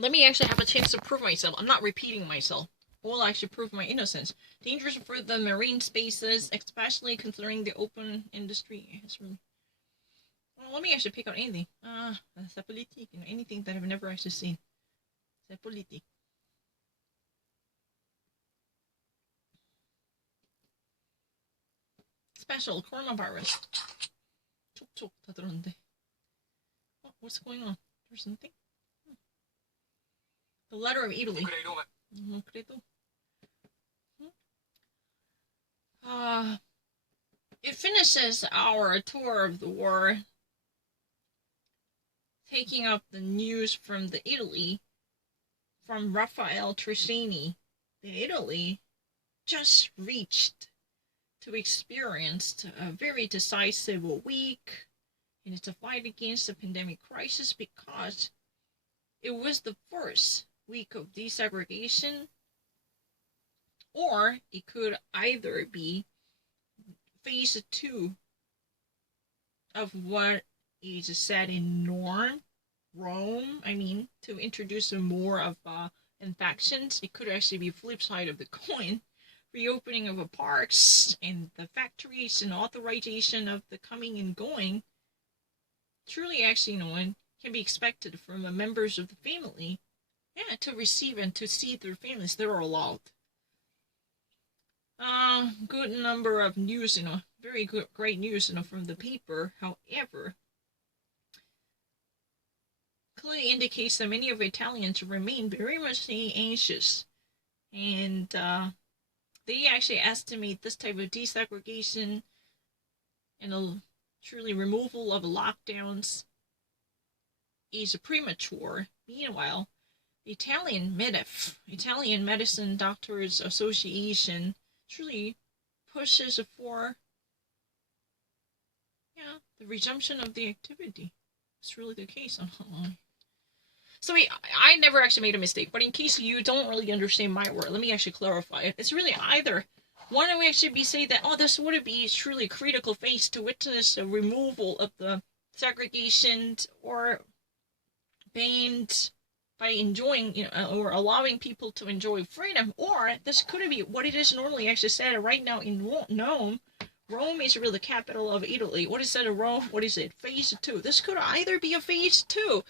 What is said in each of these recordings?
Let me actually have a chance to prove myself. I'm not repeating myself. I will actually prove my innocence. Dangerous for the marine spaces, especially considering the open industry. It's really... Well, let me actually pick out anything. C'est politique. Anything that I've never actually seen. C'est politique. Special coronavirus. 촉촉 다 들었는데. Oh, what's going on? There's nothing. The letter of Italy. Credo. It finishes our tour of the war, taking up the news from the Italy, from Raffaele Trissini. The Italy just reached to experience a very decisive week in its fight against the pandemic crisis, because it was the first week of desegregation, or it could either be phase 2 of what is said in Rome, to introduce more of infections. It could actually be flip side of the coin. Reopening of parks and the factories and authorization of the coming and going. Truly, actually, can be expected from the members of the family, to receive and to see their families. They're allowed. Good number of news, very good, great news, from the paper. However, clearly indicates that many of Italians remain very much anxious, and they actually estimate this type of desegregation and a truly removal of lockdowns is premature. Meanwhile, the Italian MEDEF, Italian Medicine Doctors Association, truly pushes for the resumption of the activity. It's really the case. So I never actually made a mistake, but in case you don't really understand my word, let me actually clarify it. It's really either one would actually be say that, this would be truly a critical phase to witness the removal of the segregation or banned by enjoying, or allowing people to enjoy freedom, or this could be what it is normally actually said right now in Rome. Rome is really the capital of Italy. What is that in Rome? What is it? Phase 2. This could either be a phase 2.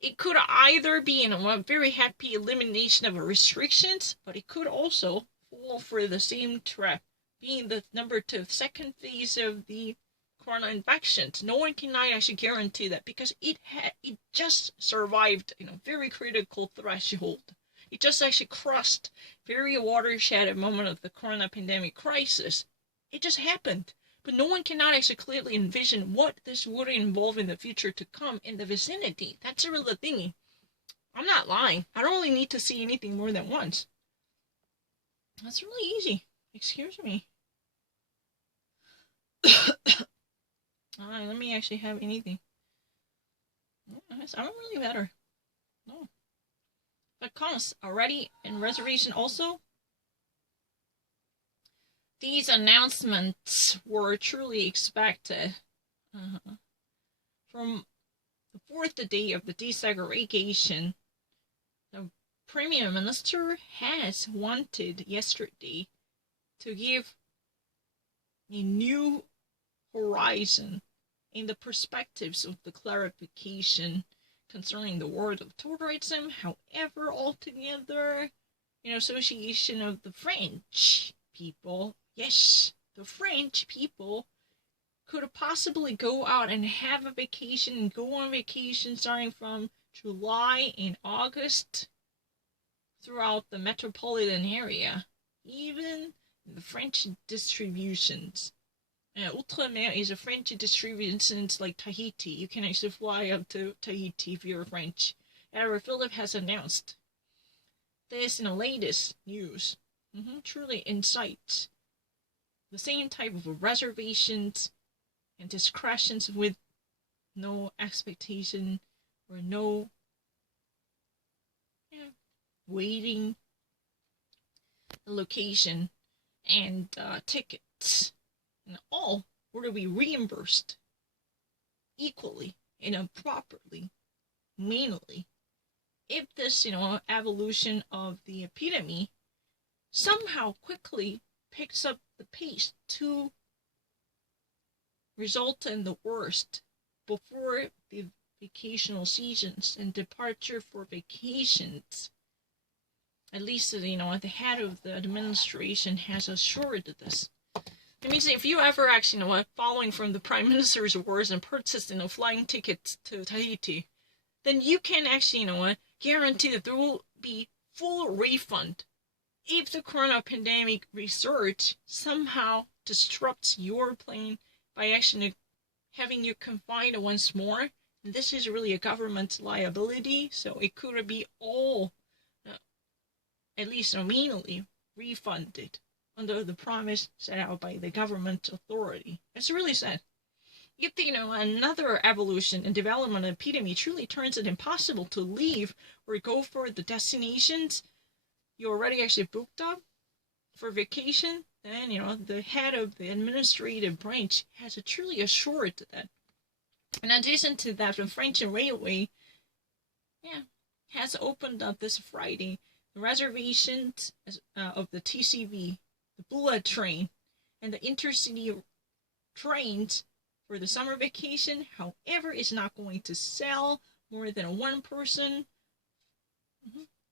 It could either be a very happy elimination of restrictions, but it could also fall for the same trap, being the number 2, second phase of the corona infections. No one can actually guarantee that, because it just survived very critical threshold. It just actually crossed very watershed moment of the corona pandemic crisis. It just happened. But no one cannot actually clearly envision what this would involve in the future to come in the vicinity. That's really the thing. I'm not lying. I don't really need to see anything more than once. That's really easy. Excuse me. Let me actually have anything. I'm really better. No. But comes already in reservation also. These announcements were truly expected. From the 4th day of the desegregation, the Premier Minister has wanted yesterday to give a new horizon in the perspectives of the clarification concerning the world of tourism. However, altogether, association of the French people, yes, the French people could possibly go out and have a vacation and go on vacation starting from July and August throughout the metropolitan area, even the French distributions. Outremer is a French distribution like Tahiti. You can actually fly up to Tahiti if you're French. However, Philip has announced this in the latest news. Truly incites the same type of reservations and discretions with no expectation or no waiting the location and tickets, and all were to be reimbursed equally and properly, mainly, if this, evolution of the epidemic somehow quickly picks up the pace to result in the worst before the vacational seasons and departure for vacations. At least, the head of the administration has assured this. It means if you ever actually, following from the Prime Minister's words and purchased, flying tickets to Tahiti, then you can actually, guarantee that there will be full refund if the corona pandemic research somehow disrupts your plane by actually having you confined once more. This is really a government liability, so it could be all, at least nominally, refunded under the promise set out by the government authority. It's really sad. If another evolution and development epidemic truly turns it impossible to leave or go for the destinations you already actually booked up for vacation, then, the head of the administrative branch has truly assured that. In addition to that, the French Railway, has opened up this Friday the reservations of the TCV, the bullet train, and the intercity trains for the summer vacation. However, it's not going to sell more than one person,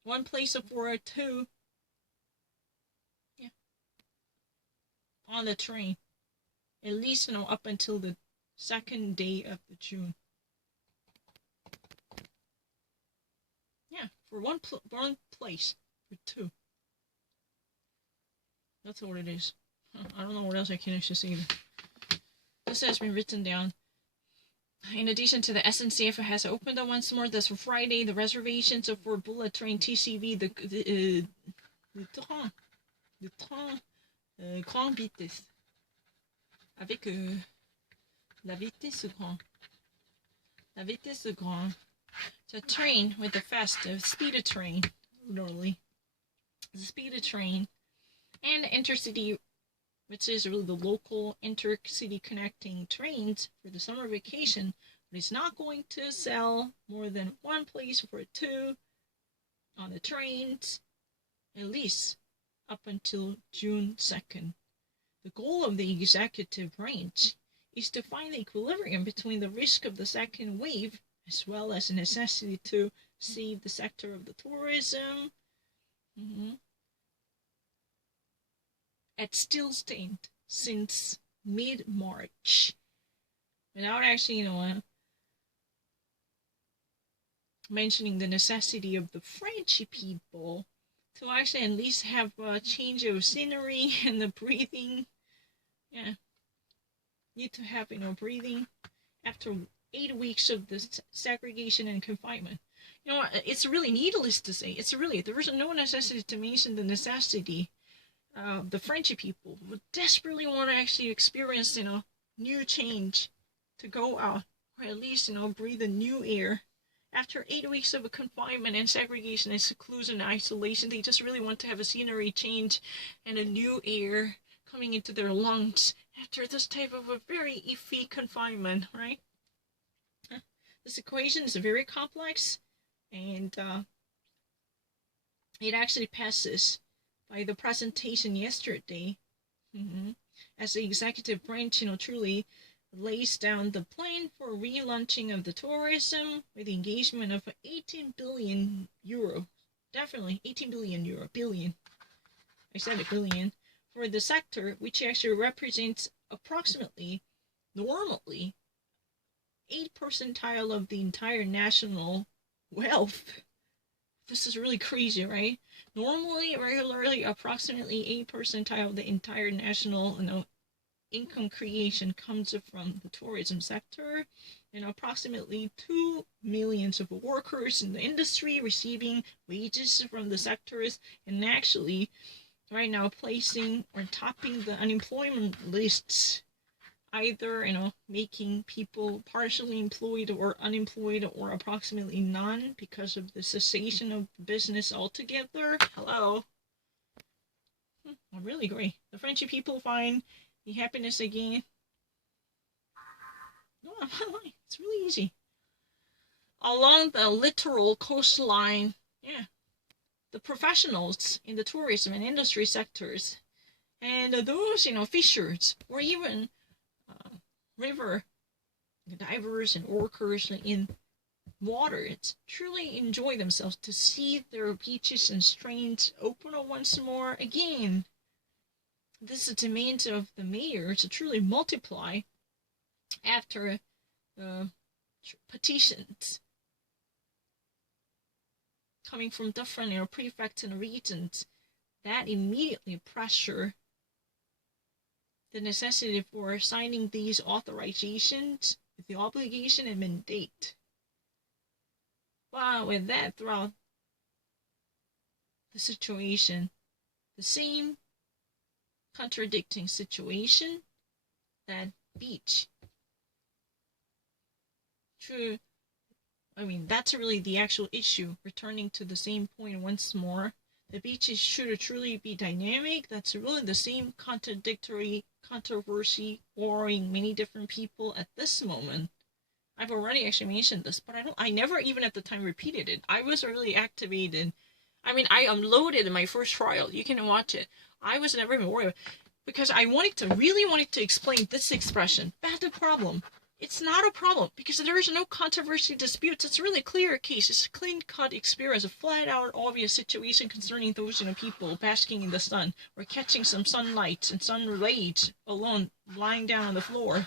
one place for two, on the train, at least up until the second day of the June. For one place for two. That's what it is. I don't know what else I can actually say. This has been written down. In addition to the SNCF has opened up once more this Friday the reservations for bullet train TCV, the train grande vitesse avec la vitesse grande. It's a train with the fastest speed train, literally. The speed train and intercity, which is really the local intercity connecting trains for the summer vacation, but it's not going to sell more than one place for two on the trains, at least up until June 2nd. The goal of the executive branch is to find the equilibrium between the risk of the second wave as well as the necessity to save the sector of the tourism. It's still stayed since mid-March without actually, mentioning the necessity of the French people to actually at least have a change of scenery and the breathing. Need to have, breathing after 8 weeks of the segregation and confinement. It's really needless to say. There is no necessity to mention the necessity. The French people would desperately want to actually experience, new change, to go out, or at least, breathe the new air. After 8 weeks of a confinement and segregation and seclusion and isolation, they just really want to have a scenery change and a new air coming into their lungs after this type of a very iffy confinement, right? This equation is very complex, and it actually passes by the presentation yesterday, as the executive branch, truly lays down the plan for relaunching of the tourism with the engagement of 18 billion euro. Definitely 18 billion euro. Billion. I said a billion. For the sector, which actually represents approximately, normally, 8% of the entire national wealth. This is really crazy, right? Normally, regularly, approximately 8% of the entire national, income creation comes from the tourism sector, and approximately 2 million of workers in the industry receiving wages from the sectors, and actually right now placing or topping the unemployment lists, either making people partially employed or unemployed or approximately none because of the cessation of business altogether. Hello. Really great. The French people find the happiness again. No, it's really easy. along the littoral coastline. Yeah, the professionals in the tourism and industry sectors, and those, fishers, or even river divers and workers in waters truly enjoy themselves to see their beaches and streams open once more again. This is a demand of the mayor to truly multiply after petitions coming from different prefects and regions that immediately pressure the necessity for signing these authorizations with the obligation and mandate. Well, with that, throughout the situation, the same contradicting situation, that beach. True, that's really the actual issue. Returning to the same point once more, the beaches should truly be dynamic. That's really the same contradictory controversy warring many different people at this moment. I've already actually mentioned this, but I never even at the time repeated it. I was really activated. I uploaded my first trial. You can watch it. I was never even worried because I really wanted to explain this expression. But the problem, it's not a problem because there is no controversy disputes. It's a really clear case. It's a clean-cut experience, a flat-out obvious situation concerning those people basking in the sun or catching some sunlight and sun rays alone lying down on the floor,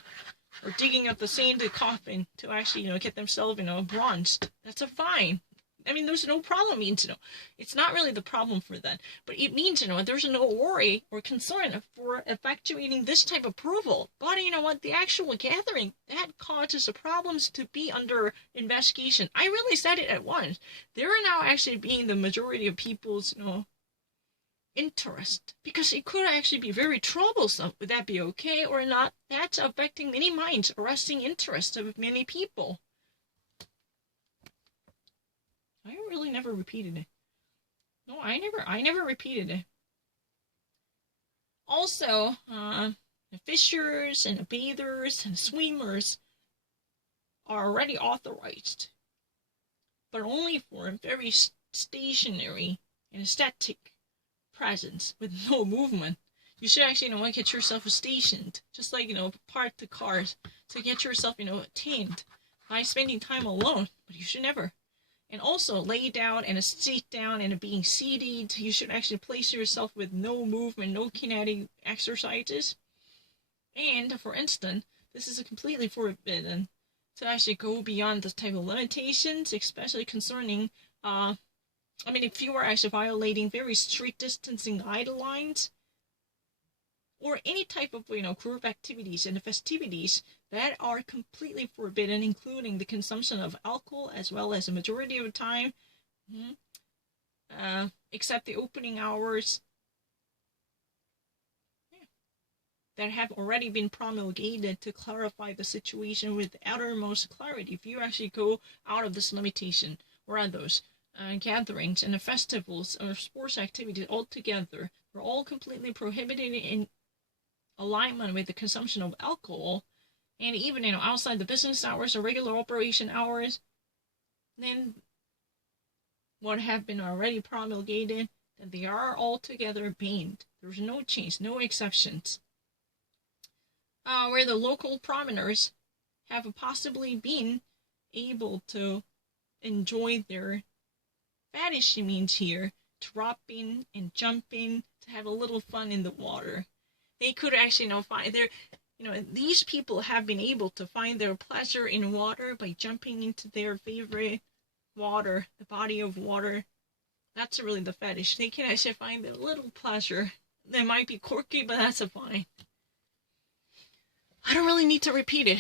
or digging up the sandy coffin to actually, get themselves, bronzed. That's a fine. There's no problem means, it's not really the problem for that. But it means, there's no worry or concern for effectuating this type of approval. But the actual gathering, that causes the problems to be under investigation. I really said it at once. They're now actually being the majority of people's, interest, because it could actually be very troublesome. Would that be okay or not? That's affecting many minds, arresting interest of many people. I really never repeated it. No, I never repeated it. Also, the fishers and the bathers and swimmers are already authorized, but only for a very stationary and static presence with no movement. You should actually, get yourself stationed, just like, park the cars, to get yourself, attained by spending time alone, but you should never. And also lay down and sit down and being seated. You should actually place yourself with no movement, no kinetic exercises. And for instance, this is completely forbidden to actually go beyond this type of limitations, especially concerning, if you are actually violating very strict distancing guidelines, or any type of, group activities and festivities that are completely forbidden, including the consumption of alcohol, as well as the majority of the time, except the opening hours that have already been promulgated to clarify the situation with uttermost clarity. If you actually go out of this limitation, or on those gatherings and the festivals or sports activities altogether, they're all completely prohibited in alignment with the consumption of alcohol, and even outside the business hours or regular operation hours, then what have been already promulgated, that they are altogether banned. There's no change, no exceptions. Where the local promenaders have possibly been able to enjoy their fetish means here, dropping and jumping, to have a little fun in the water. They could actually find their, these people have been able to find their pleasure in water by jumping into their favorite water, the body of water. That's really the fetish. They can actually find their little pleasure. They might be quirky, but that's fine. I don't really need to repeat it.